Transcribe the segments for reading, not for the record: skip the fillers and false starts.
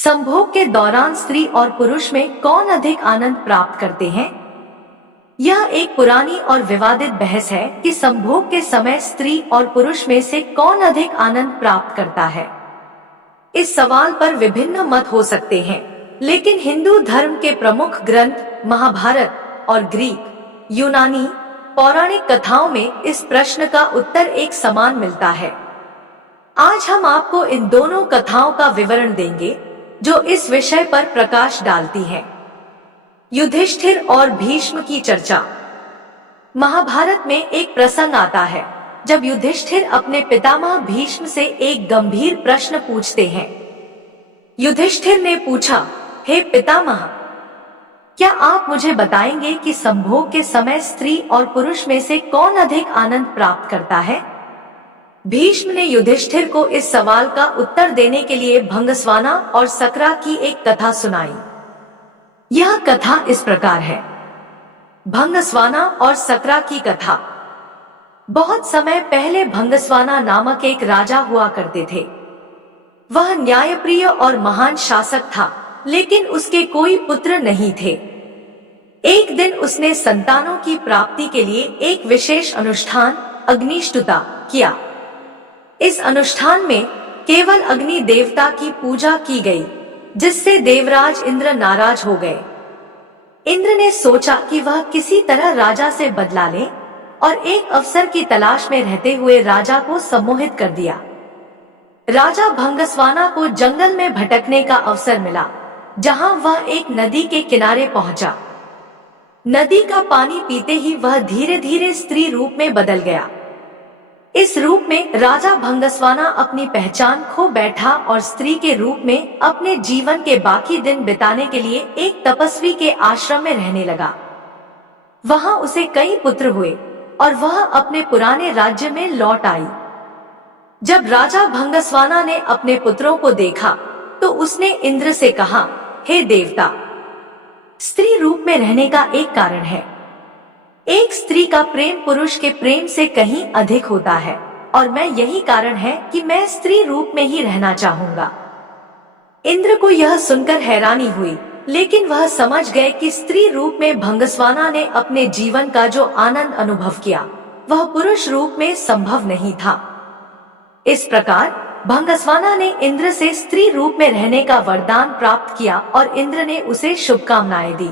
संभोग के दौरान स्त्री और पुरुष में कौन अधिक आनंद प्राप्त करते हैं? यह एक पुरानी और विवादित बहस है कि संभोग के समय स्त्री और पुरुष में से कौन अधिक आनंद प्राप्त करता है। इस सवाल पर विभिन्न मत हो सकते हैं, लेकिन हिंदू धर्म के प्रमुख ग्रंथ महाभारत और ग्रीक, यूनानी, पौराणिक कथाओं में इस प्रश्न का उत्तर एक समान मिलता है। आज हम आपको इन दोनों कथाओं का विवरण देंगे जो इस विषय पर प्रकाश डालती है। युधिष्ठिर और भीष्म की चर्चा। महाभारत में एक प्रसंग आता है जब युधिष्ठिर अपने पितामह भीष्म से एक गंभीर प्रश्न पूछते हैं। युधिष्ठिर ने पूछा, हे पितामह, क्या आप मुझे बताएंगे कि संभोग के समय स्त्री और पुरुष में से कौन अधिक आनंद प्राप्त करता है? भीष्म ने युधिष्ठिर को इस सवाल का उत्तर देने के लिए भंगस्वाना और सकरा की एक कथा सुनाई। यह कथा इस प्रकार है। भंगस्वाना और सकरा की कथा। बहुत समय पहले भंगस्वाना नामक एक राजा हुआ करते थे। वह न्यायप्रिय और महान शासक था, लेकिन उसके कोई पुत्र नहीं थे। एक दिन उसने संतानों की प्राप्ति के लिए एक विशेष अनुष्ठान अग्निष्टुता किया। इस अनुष्ठान में केवल अग्नि देवता की पूजा की गई, जिससे देवराज इंद्र नाराज हो गए। इंद्र ने सोचा कि वह किसी तरह राजा से बदला ले और एक अवसर की तलाश में रहते हुए राजा को सम्मोहित कर दिया। राजा भंगस्वाना को जंगल में भटकने का अवसर मिला, जहां वह एक नदी के किनारे पहुंचा। नदी का पानी पीते ही वह धीरे धीरे स्त्री रूप में बदल गया। इस रूप में राजा भंगस्वाना अपनी पहचान खो बैठा और स्त्री के रूप में अपने जीवन के बाकी दिन बिताने के लिए एक तपस्वी के आश्रम में रहने लगा। वहां उसे कई पुत्र हुए और वह अपने पुराने राज्य में लौट आई। जब राजा भंगस्वाना ने अपने पुत्रों को देखा तो उसने इंद्र से कहा, हे देवता, स्त्री रूप में रहने का एक कारण है। एक स्त्री का प्रेम पुरुष के प्रेम से कहीं अधिक होता है और मैं यही कारण है कि मैं स्त्री रूप में ही रहना चाहूंगा। इंद्र को यह सुनकर हैरानी हुई, लेकिन वह समझ गए कि स्त्री रूप में भंगस्वाना ने अपने जीवन का जो आनंद अनुभव किया वह पुरुष रूप में संभव नहीं था। इस प्रकार भंगस्वाना ने इंद्र से स्त्री रूप में रहने का वरदान प्राप्त किया और इंद्र ने उसे शुभकामनाएं दी।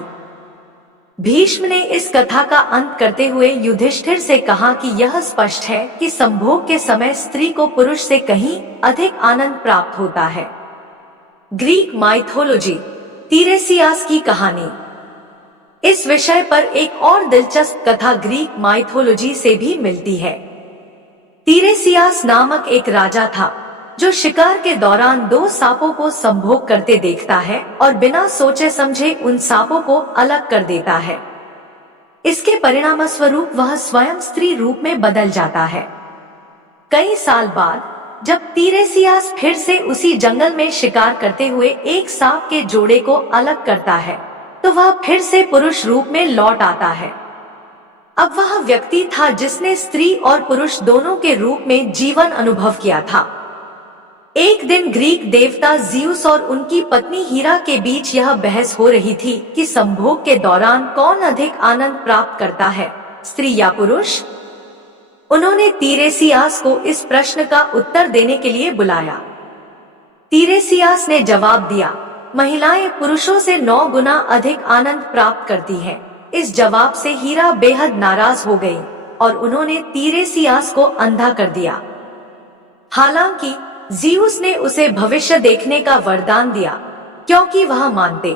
भीष्म ने इस कथा का अंत करते हुए युधिष्ठिर से कहा कि यह स्पष्ट है कि संभोग के समय स्त्री को पुरुष से कहीं अधिक आनंद प्राप्त होता है। ग्रीक माइथोलॉजी, तीरेसियास की कहानी। इस विषय पर एक और दिलचस्प कथा ग्रीक माइथोलॉजी से भी मिलती है। तीरेसियास नामक एक राजा था जो शिकार के दौरान दो सांपों को संभोग करते देखता है और बिना सोचे समझे उन सांपों को अलग कर देता है। इसके परिणाम स्वरूप वह स्वयं स्त्री रूप में बदल जाता है। कई साल बाद जब तीरेसियास फिर से उसी जंगल में शिकार करते हुए एक सांप के जोड़े को अलग करता है तो वह फिर से पुरुष रूप में लौट आता है। अब वह व्यक्ति था जिसने स्त्री और पुरुष दोनों के रूप में जीवन अनुभव किया था। एक दिन ग्रीक देवता ज़्यूस और उनकी पत्नी हीरा के बीच यह बहस हो रही थी कि संभोग के दौरान कौन अधिक आनंद प्राप्त करता है, स्त्री या पुरुष। उन्होंने तीरेसियास को इस प्रश्न का उत्तर देने के लिए बुलाया। तीरेसियास ने जवाब दिया, महिलाएं पुरुषों से 9 गुना अधिक आनंद प्राप्त करती हैं। इस जवाब से हीरा बेहद नाराज हो गई और उन्होंने तीरेसियास को अंधा कर दिया। हालांकि ज़्यूस ने उसे भविष्य देखने का वरदान दिया, क्योंकि वह मानते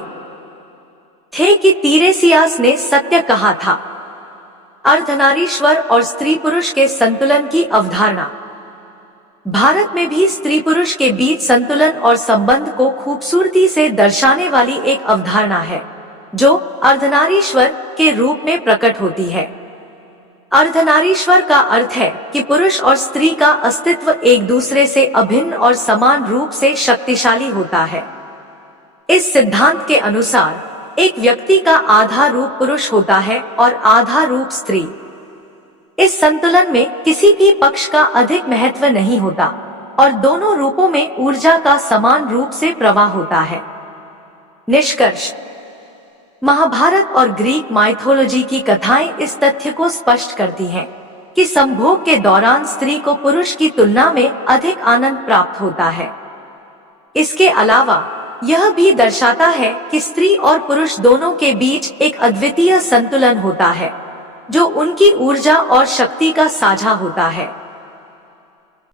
थे कि तीरेसियास ने सत्य कहा था। अर्धनारीश्वर और स्त्री पुरुष के संतुलन की अवधारणा। भारत में भी स्त्री पुरुष के बीच संतुलन और संबंध को खूबसूरती से दर्शाने वाली एक अवधारणा है जो अर्धनारीश्वर के रूप में प्रकट होती है। अर्धनारीश्वर का अर्थ है कि पुरुष और स्त्री का अस्तित्व एक दूसरे से अभिन्न और समान रूप से शक्तिशाली होता है। इस सिद्धांत के अनुसार एक व्यक्ति का आधा रूप पुरुष होता है और आधा रूप स्त्री। इस संतुलन में किसी भी पक्ष का अधिक महत्व नहीं होता, और दोनों रूपों में ऊर्जा का समान रूप से प्रवाह होता है। निष्कर्ष, महाभारत और ग्रीक माइथोलॉजी की कथाएं इस तथ्य को स्पष्ट करती हैं कि संभोग के दौरान स्त्री को पुरुष की तुलना में अधिक आनंद प्राप्त होता है। इसके अलावा यह भी दर्शाता है कि स्त्री और पुरुष दोनों के बीच एक अद्वितीय संतुलन होता है, जो उनकी ऊर्जा और शक्ति का साझा होता है।